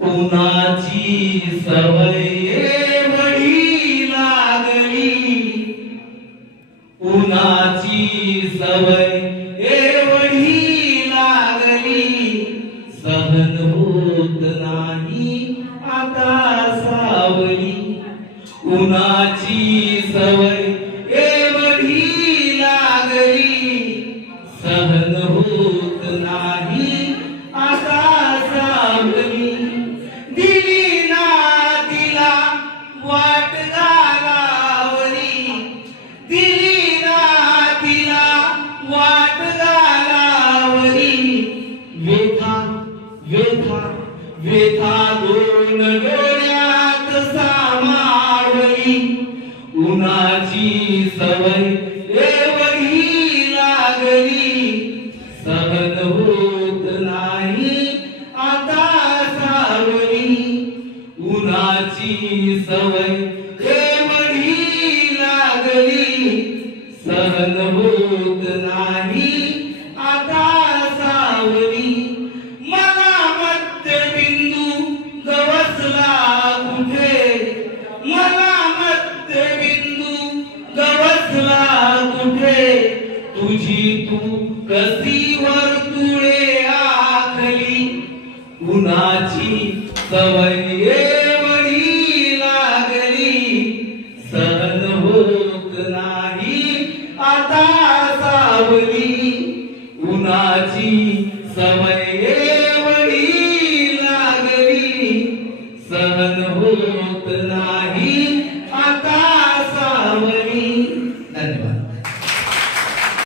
उन्हाची सवय एवढी लागली, उन्हाची सवय एवढी लागली, सहन होत नाही आता सावली. उन्हाची सवय एवढी लागली, सहन होत नाही आता सावली. दिली ना तिला वाट घालावरी, दिली ना तिला वाट घालावरी. व्यथा व्यथा व्यथा दोन डोळ्यात सामावली. उन्हाची सवय एवढी लागली, सहन होत नाही आता सावली. उन्हाची सवय एवढी लागली, सहन होत नाही आता सावली. मला मध्यबिंदू गवसला कुठे, मला मध्यबिंदू गवसला कुठे. तुझी तू कशी वर्तुळे आखली. उन्हाची सवय